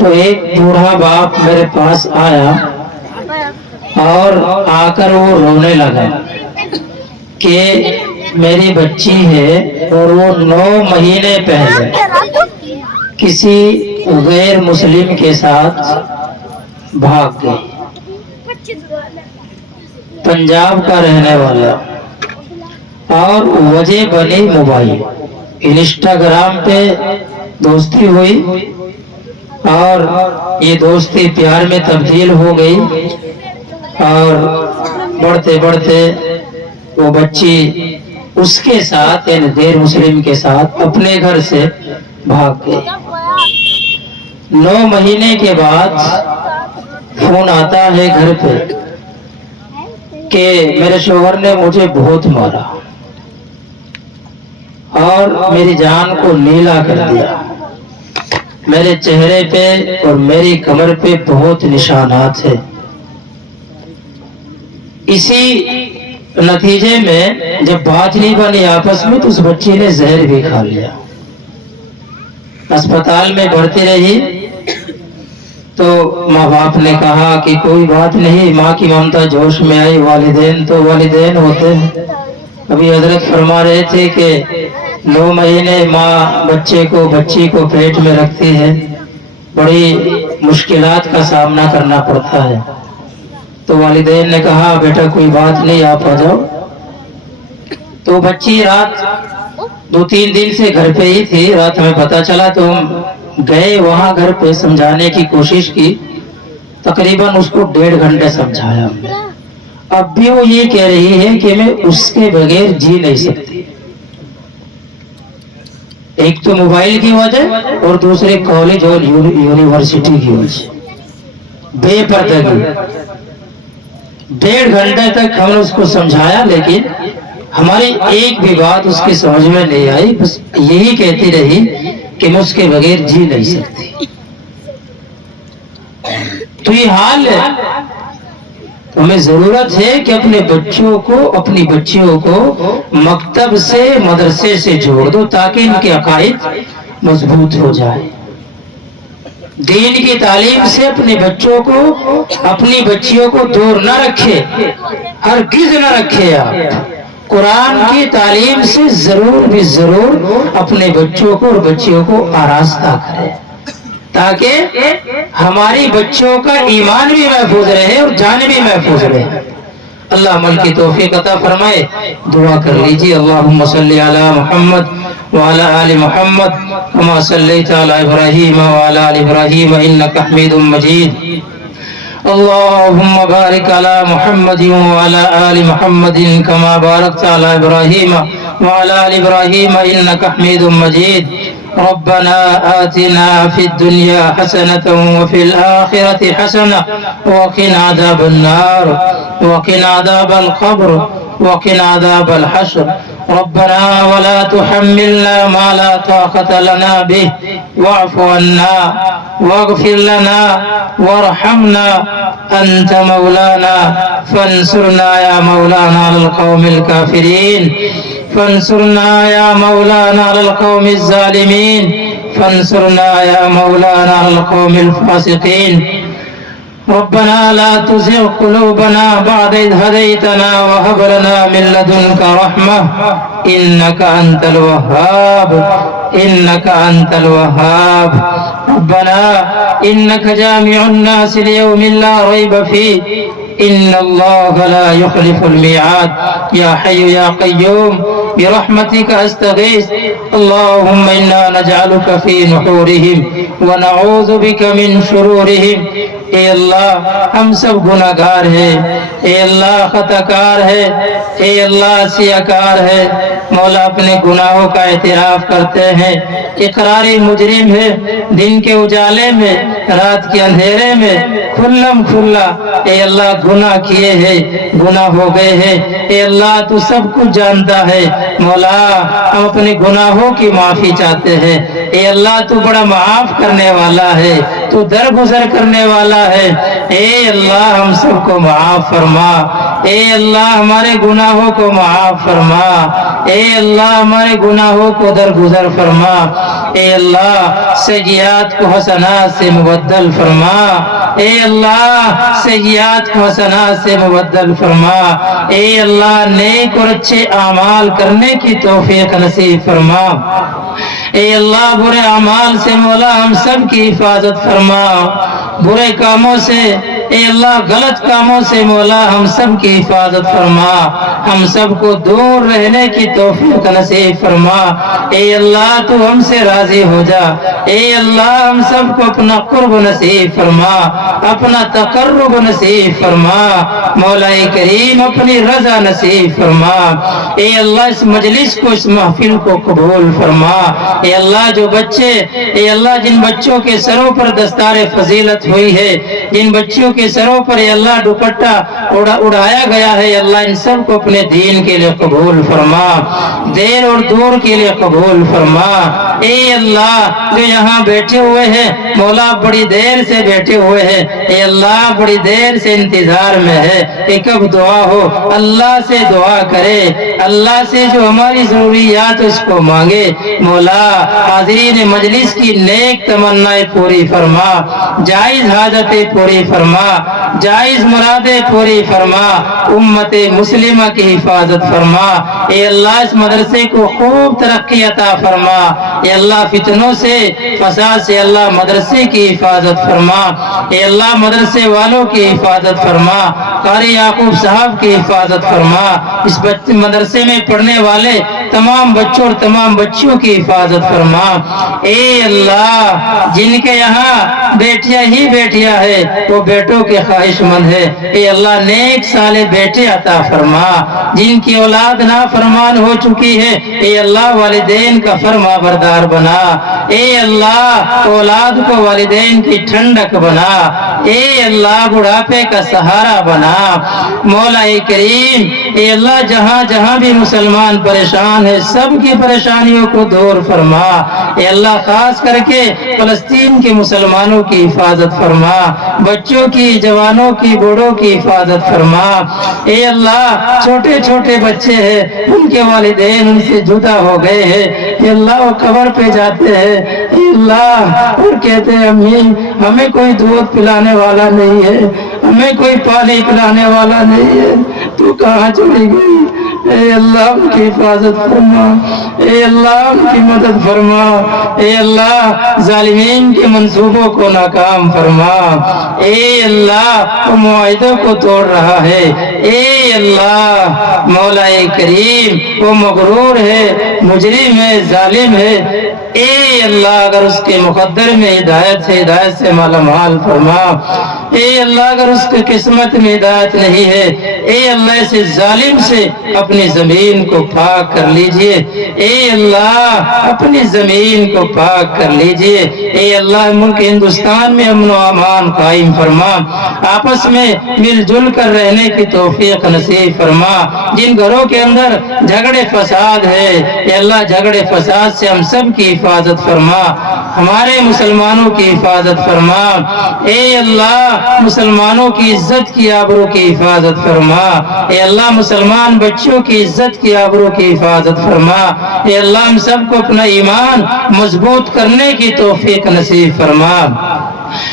تو ایک بوڑھا باپ میرے پاس آیا اور آ کر وہ رونے لگا کہ میری بچی ہے اور وہ 9 مہینے پہلے کسی غیر مسلم کے ساتھ بھاگ گئی، پنجاب کا رہنے والا، اور وجہ بنی موبائل، انسٹاگرام پہ دوستی ہوئی اور یہ دوستی پیار میں تبدیل ہو گئی، اور بڑھتے بڑھتے وہ بچی اس کے ساتھ یعنی غیر مسلم کے ساتھ اپنے گھر سے بھاگ گئی۔ 9 مہینے کے بعد فون آتا ہے گھر پہ کہ میرے شوہر نے مجھے بہت مارا اور میری جان کو نیلا کر دیا، میرے چہرے پہ اور میری کمر پہ بہت نشانات ہیں۔ اسی نتیجے میں جب بات نہیں بنی آپس میں تو اس بچی نے زہر بھی کھا لیا، اسپتال میں بھرتی رہی۔ تو ماں باپ نے کہا کہ کوئی بات نہیں، ماں کی ممتا جوش میں آئی، والدین تو والدین ہوتے ہیں۔ ابھی حضرت فرما رہے تھے کہ 9 مہینے ماں بچی کو پیٹ میں رکھتی ہے، بڑی مشکلات کا سامنا کرنا پڑتا ہے۔ تو والدین نے کہا بیٹا کوئی بات نہیں، آپ آ جاؤ۔ تو بچی رات 2-3 دن سے گھر پہ ہی تھی، رات ہمیں پتا چلا تو ہم گئے وہاں گھر پہ، سمجھانے کی کوشش کی، تقریباً اس کو 1.5 گھنٹے سمجھایا ہم نے۔ اب بھی وہ یہ کہہ رہی ہے کہ میں اس کے بغیر جی نہیں سکتی، ایک تو موبائل کی وجہ اور دوسرے کالج اور یونیورسٹی کی وجہ، بے پردگی۔ 1.5 گھنٹے تک ہم نے اس کو سمجھایا لیکن ہماری ایک بھی بات اس کی سمجھ میں نہیں آئی، بس یہی کہتی رہی کہ میں اس کے بغیر جی نہیں سکتی۔ تو یہ حال ہے، ہمیں ضرورت ہے کہ اپنے بچیوں کو مکتب سے مدرسے سے جوڑ دو تاکہ ان کے عقائد مضبوط ہو جائے۔ دین کی تعلیم سے اپنی بچیوں کو دور نہ رکھے، ہرگز نہ رکھے۔ آپ قرآن کی تعلیم سے ضرور اپنے بچوں کو اور بچیوں کو آراستہ کرے تاکہ ہماری بچوں کا ایمان بھی محفوظ رہے اور جان بھی محفوظ رہے۔ اللہ عمل کی توفیق عطا فرمائے۔ دعا کر لیجیے۔ اللہم صلی علی محمد وعلی آل محمد کما صلیت علی ابراہیم وعلی آل ابراہیم انک حمید مجید۔ اللہم بارک علی محمد وعلی آل محمد کما بارکت علی ابراہیم وعلی آل ابراہیم انک حمید مجید۔ ربنا آتنا في الدنيا حسنة وفي الآخرة حسنة وقنا عذاب النار وقنا عذاب القبر وقنا عذاب الحشر۔ ربنا ولا تحملنا ما لا طاقة لنا به واعف عنا واغفر لنا وارحمنا أنت مولانا فانصرنا يا مولانا على القوم الكافرين، فانصرنا يا مولانا على القوم الظالمين، فانصرنا يا مولانا على القوم الفاسقين۔ ربنا لا تزغ قلوبنا بعد إذ هديتنا وهب لنا من لدنك رحمة إنك أنت الوهاب، إنك أنت الوهاب۔ ربنا إنك جامع الناس ليوم لا ريب فيه إن الله لا يخلف الميعاد۔ يا حي يا قيوم برحمتك أستغيث، اللهم إنا نجعلك في نحورهم ونعوذ بك من شرورهم۔ اے اللہ ہم سب گناہ گار ہیں، اے اللہ خطا کار ہے، اے اللہ سیاہ کار ہے۔ مولا اپنے گناہوں کا اعتراف کرتے ہیں، اقراری مجرم ہے، دن کے اجالے میں رات کے اندھیرے میں کھلم کھلا اے اللہ گناہ کیے ہیں، گناہ ہو گئے ہیں۔ اے اللہ تو سب کچھ جانتا ہے، مولا ہم اپنے گناہوں کی معافی چاہتے ہیں۔ اے اللہ تو بڑا معاف کرنے والا ہے، تو درگزر کرنے والا ہے۔ اے اللہ ہم سب کو معاف فرما، اے اللہ ہمارے گناہوں کو معاف فرما، اے اللہ ہمارے گناہوں کو درگزر فرما، اے اللہ سیئات کو حسنات سے مبدل فرما، اے اللہ سیئات کو حسنات سے مبدل فرما، اے اللہ نیک اور اچھے اعمال کرنے کی توفیق نصیب فرما، اے اللہ برے اعمال سے مولا ہم سب کی حفاظت فرما، برے کاموں سے اے اللہ غلط کاموں سے مولا ہم سب کی حفاظت فرما، ہم سب کو دور رہنے کی توفیق نصیب فرما، اے اللہ تو ہم سے راضی ہو جا، اے اللہ ہم سب کو اپنا قرب نصیب فرما، اپنا تقرب نصیب فرما، مولا کریم اپنی رضا نصیب فرما، اے اللہ اس مجلس کو اس محفل کو قبول فرما، اے اللہ جو بچے اے اللہ جن بچوں کے سروں پر دستار فضیلت ہوئی ہے، جن بچوں کے سروں پر اے اللہ دوپٹہ اڑایا گیا ہے، اللہ ان سب کو اپنے دین کے لیے قبول فرما، دیر اور دور کے لیے قبول فرما، اے اللہ جو یہاں بیٹھے ہوئے ہیں مولا بڑی دیر سے بیٹھے ہوئے ہیں، اے اللہ بڑی دیر سے انتظار میں ہے کہ کب دعا ہو، اللہ سے دعا کرے، اللہ سے جو ہماری ضروریات اس کو مانگے، مولا حاضرین مجلس کی نیک تمنائیں پوری فرما، جائز حاجتیں پوری فرما، جائز مرادیں پوری فرما، امت مسلمہ کی حفاظت فرما، اے اللہ اس مدرسے کو خوب ترقی عطا فرما، اے اللہ فتنوں سے فساد سے اللہ مدرسے کی حفاظت فرما، اے اللہ مدرسے والوں کی حفاظت فرما، قاری یعقوب صاحب کی حفاظت فرما، اس مدرسے میں پڑھنے والے تمام بچوں اور تمام بچیوں کی حفاظت فرما، اے اللہ جن کے یہاں بیٹیاں ہی بیٹیاں ہے وہ بیٹوں کے خواہش مند ہے، اے اللہ نیک صالح بیٹے عطا فرما، جن کی اولاد نافرمان ہو چکی ہے اے اللہ والدین کا فرما بردار بنا، اے اللہ اولاد کو والدین کی ٹھنڈک بنا، اے اللہ بڑھاپے کا سہارا بنا، مولا کریم اے اللہ جہاں جہاں بھی مسلمان پریشان ہے سب کی پریشانیوں کو دور فرما، اے اللہ خاص کر کے فلسطین کے مسلمانوں کی حفاظت فرما، بچوں کی جوانوں کی بوڑھوں کی حفاظت فرما، اے اللہ چھوٹے چھوٹے بچے ہیں ان کے والدین ان سے جدا ہو گئے ہیں، اے اللہ وہ قبر پہ جاتے ہیں، اے اللہ اور کہتے ہیں امی ہمیں کوئی دودھ پلانے والا نہیں ہے، ہمیں کوئی پانی پلانے والا نہیں ہے، تو کہاں چلی گئی؟ اے اللہ ان کی حفاظت فرما، اے اللہ ان کی مدد فرما، اے اللہ ظالمین کے منصوبوں کو ناکام فرما، اے اللہ وہ معاہدوں کو توڑ رہا ہے، اے اللہ مولا کریم وہ مغرور ہے، مجرم ہے، ظالم ہے، اے اللہ اگر اس کے مقدر میں ہدایت ہے ہدایت سے مالا مال فرما، اے اللہ اگر اس کی قسمت میں ہدایت نہیں ہے اے اللہ ایسے ظالم سے اپنی زمین کو پاک کر لیجئے، اے اللہ اپنی زمین کو پاک کر لیجئے، اے اللہ ملک ہندوستان میں امن و امان قائم فرما، آپس میں مل جل کر رہنے کی توفیق نصیب فرما، جن گھروں کے اندر جھگڑے فساد ہے اے اللہ جھگڑے فساد سے ہم سب کی حفاظت فرما، ہمارے مسلمانوں کی حفاظت فرما، اے اللہ مسلمانوں کی عزت کی آبرو کی حفاظت فرما، اے اللہ مسلمان بچوں کی عزت کی آبرو کی حفاظت فرما، اے اللہ ہم سب کو اپنا ایمان مضبوط کرنے کی توفیق نصیب فرما،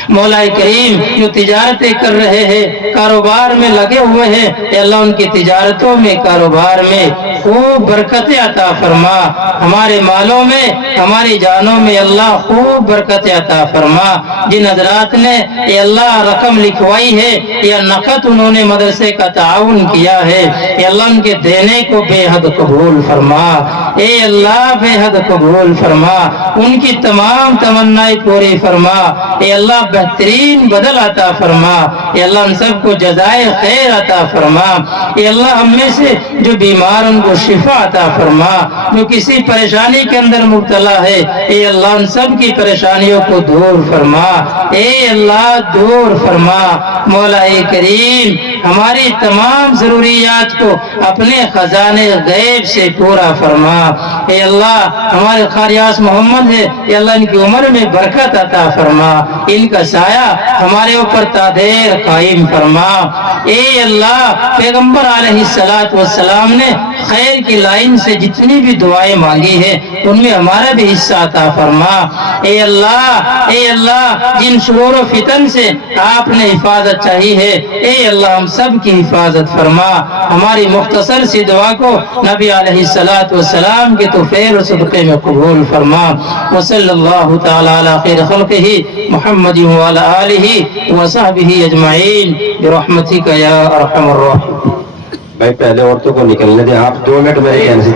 مولا کریم جو تجارتیں کر رہے ہیں کاروبار میں لگے ہوئے ہیں اے اللہ ان کی تجارتوں میں کاروبار میں خوب برکت عطا فرما، ہمارے مالوں میں ہماری جانوں میں اللہ خوب برکت عطا فرما، جن حضرات نے اے اللہ رقم لکھوائی ہے یا نقد انہوں نے مدرسے کا تعاون کیا ہے اے اللہ ان کے دینے کو بے حد قبول فرما، اے اللہ بے حد قبول فرما، ان کی تمام تمنائیں پوری فرما، اے اللہ بہترین بدل عطا فرما، اے اللہ ہم سب کو جزائے خیر عطا فرما، اے اللہ ہم میں سے جو بیمار ان کو شفا عطا فرما، جو کسی پریشانی کے اندر مبتلا ہے اے اللہ ان سب کی پریشانیوں کو دور فرما، اے اللہ دور فرما، مولا کریم ہماری تمام ضروریات کو اپنے خزانے غیب سے پورا فرما۔ اے اللہ ہمارے خاریاس محمد ہے، اے اللہ ان کی عمر میں برکت عطا فرما، ان کا سایہ ہمارے اوپر تا دیر قائم فرما۔ اے اللہ پیغمبر علیہ السلام نے خیر کی لائن سے جتنی بھی دعائیں مانگی ہیں ان میں ہمارا بھی حصہ عطا فرما۔ اے اللہ جن شرور و فتن سے آپ نے حفاظت چاہی ہے، اے اللہ ہم سب کی حفاظت فرما۔ ہماری مختصر سی دعا کو نبی علیہ السلام کے توفیل و صدقے میں قبول فرما۔ وصلی اللہ تعالی علی خیر خلقہ محمد وعلی آلہ وصحبہ اجمعین برحمتک یا ارحم الراحمین۔ بھائی پہلے عورتوں کو نکلنے دیں، آپ 2 منٹ میرے کہنے سے